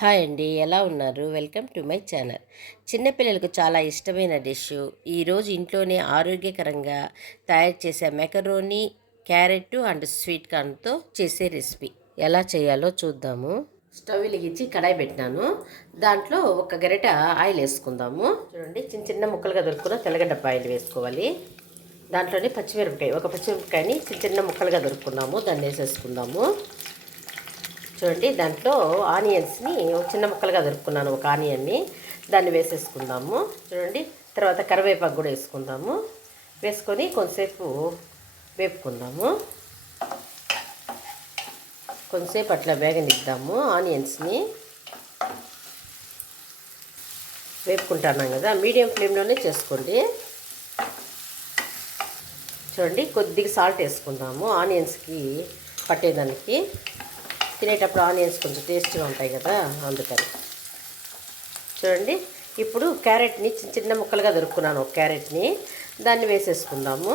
Hi అండి, ఎలా ఉన్నారు? Welcome to my channel. చిన్నపిల్లలకు చాలా ఇష్టమైన డిష్ ఈరోజు ఇంట్లోనే ఆరోగ్యకరంగా తయారు చేసే మెకరోనీ, క్యారెట్ అండ్ స్వీట్ కార్న్తో చేసే రెసిపీ ఎలా చేయాలో చూద్దాము. స్టవ్ వెలిగించి కడాయి పెట్టినాను. దాంట్లో ఒక గరిట ఆయిల్ వేసుకుందాము. చూడండి, చిన్న చిన్న ముక్కలుగా దొరుకున్న తెల్లగడ్డ ఆయిల్ వేసుకోవాలి. దాంట్లోనే ఒక పచ్చిమిరపకాయని చిన్న చిన్న ముక్కలుగా దొరుకున్నాము, దాన్ని వేసేసుకుందాము. చూడండి, దాంట్లో ఆనియన్స్ని చిన్న ముక్కలుగా దొరుకున్నాను, ఒక ఆనియన్ని దాన్ని వేసేసుకుందాము. చూడండి, తర్వాత కరివేపాకు కూడా వేసుకుందాము. వేసుకొని కొంతసేపు వేపుకుందాము. కొంతసేపు అట్లా వేగనిద్దాము. ఆనియన్స్ని వేపుకుంటున్నాం కదా, మీడియం ఫ్లేమ్లోనే చేసుకోండి. చూడండి, కొద్దిగా సాల్ట్ వేసుకుందాము ఆనియన్స్కి పట్టేదానికి. తినేటప్పుడు ఆనియన్స్ కొంచెం టేస్ట్గా ఉంటాయి కదా, అందుకని. చూడండి, ఇప్పుడు క్యారెట్ని చిన్న చిన్న ముక్కలుగా దొరుకున్నాను, ఒక క్యారెట్ని దాన్ని వేసేసుకుందాము.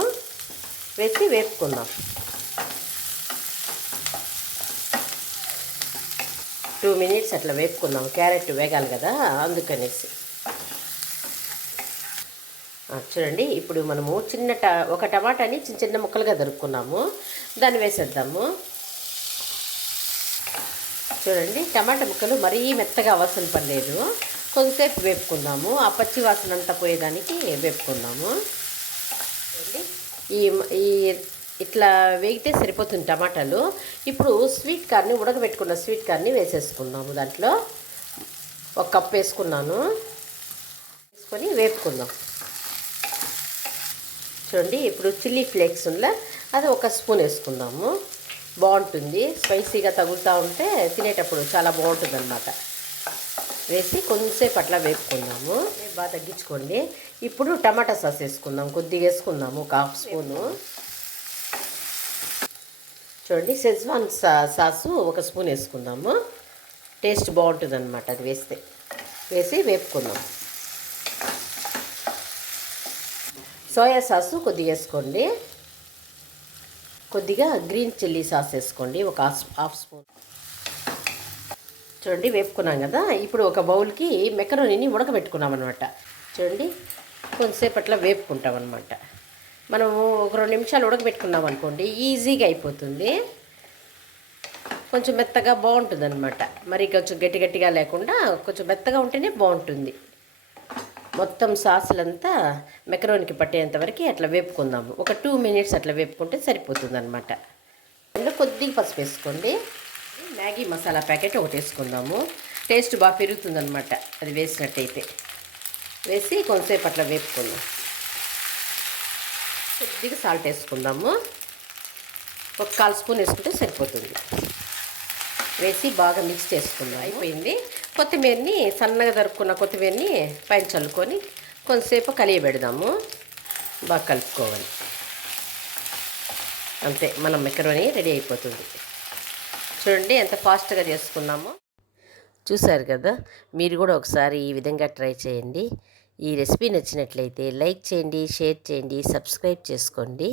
వేసి వేపుకుందాం. 2 minutes అట్లా వేపుకుందాం. క్యారెట్ వేగాలి కదా, అందుకనేసి. చూడండి, ఇప్పుడు మనము ఒక టమాటాని చిన్న చిన్న ముక్కలుగా దొరుకున్నాము, దాన్ని వేసేద్దాము. చూడండి, టమాటా ముక్కలు మరీ మెత్తగా అవసరం పడలేదు, కొంతసేపు వేపుకుందాము. ఆ పచ్చి వాసన అంతా పోయేదానికి వేపుకుందాము. చూడండి, ఈ ఈ ఇట్లా వేగితే సరిపోతుంది టమాటాలు. ఇప్పుడు ఉడకబెట్టుకున్న స్వీట్ కార్న్ని వేసేసుకుందాము. దాంట్లో 1 కప్ వేసుకున్నాను. వేసుకొని వేపుకుందాం. చూడండి, ఇప్పుడు చిల్లీ ఫ్లేక్స్ అది 1 స్పూన్ వేసుకుందాము. బాగుంటుంది, స్పైసీగా తగులుతూ ఉంటే తినేటప్పుడు చాలా బాగుంటుంది అన్నమాట. వేసి కొంచెంసేపు అట్లా వేపుకుందాము. బాగా తగ్గించుకోండి. ఇప్పుడు టమాటా సాస్ వేసుకుందాం. కొద్దిగా వేసుకుందాము, 1/2 స్పూను. చూడండి, షెజ్వాన్ సాసు 1 స్పూన్ వేసుకుందాము. టేస్ట్ బాగుంటుంది అన్నమాట అది వేసి వేపుకుందాం. సోయా సాసు కొద్దిగా వేసుకోండి. కొద్దిగా గ్రీన్ చిల్లీ సాస్ వేసుకోండి, 1/2 స్పూన్. చూడండి, వేపుకున్నాం కదా. ఇప్పుడు ఒక బౌల్కి మెకరోనీని ఉడకబెట్టుకున్నాం అనమాట. చూడండి, కొంతసేపు అట్లా వేపుకుంటాం అనమాట. మనము ఒక 2 నిమిషాలు ఉడకబెట్టుకున్నాం అనుకోండి, ఈజీగా అయిపోతుంది. కొంచెం మెత్తగా బాగుంటుంది అనమాట. మరి కొంచెం గట్టిగా లేకుండా కొంచెం మెత్తగా ఉంటేనే బాగుంటుంది. మొత్తం సాసులంతా మెకరోనికి పట్టేంతవరకు అట్లా వేపుకుందాము. ఒక 2 minutes అట్లా వేపుకుంటే సరిపోతుంది అనమాట. అందులో కొద్దిగా పసుపు వేసుకోండి. మ్యాగీ మసాలా ప్యాకెట్ ఒకటి వేసుకుందాము. టేస్ట్ బాగా పెరుగుతుంది అనమాట అది వేసినట్టయితే. వేసి కొంతసేపు అట్లా వేపుకుందాం. కొద్దిగా సాల్ట్ వేసుకుందాము. 1/4 స్పూన్ వేసుకుంటే సరిపోతుంది. వేసి బాగా మిక్స్ చేసుకుందాం. అయిపోయింది. కొత్తిమీరని సన్నగా తరుక్కున్న కొత్తిమీరని పైన చల్లుకొని కొంతసేపు కలియబెడదాము. బాగా కలుపుకోవాలి. అంతే, మన మెకరోనీ రెడీ అయిపోతుంది. చూడండి, ఎంత ఫాస్ట్గా చేసుకున్నామో. చూసారు కదా, మీరు కూడా ఒకసారి ఈ విధంగా ట్రై చేయండి. ఈ రెసిపీ నచ్చినట్లయితే లైక్ చేయండి, షేర్ చేయండి, సబ్స్క్రైబ్ చేసుకోండి.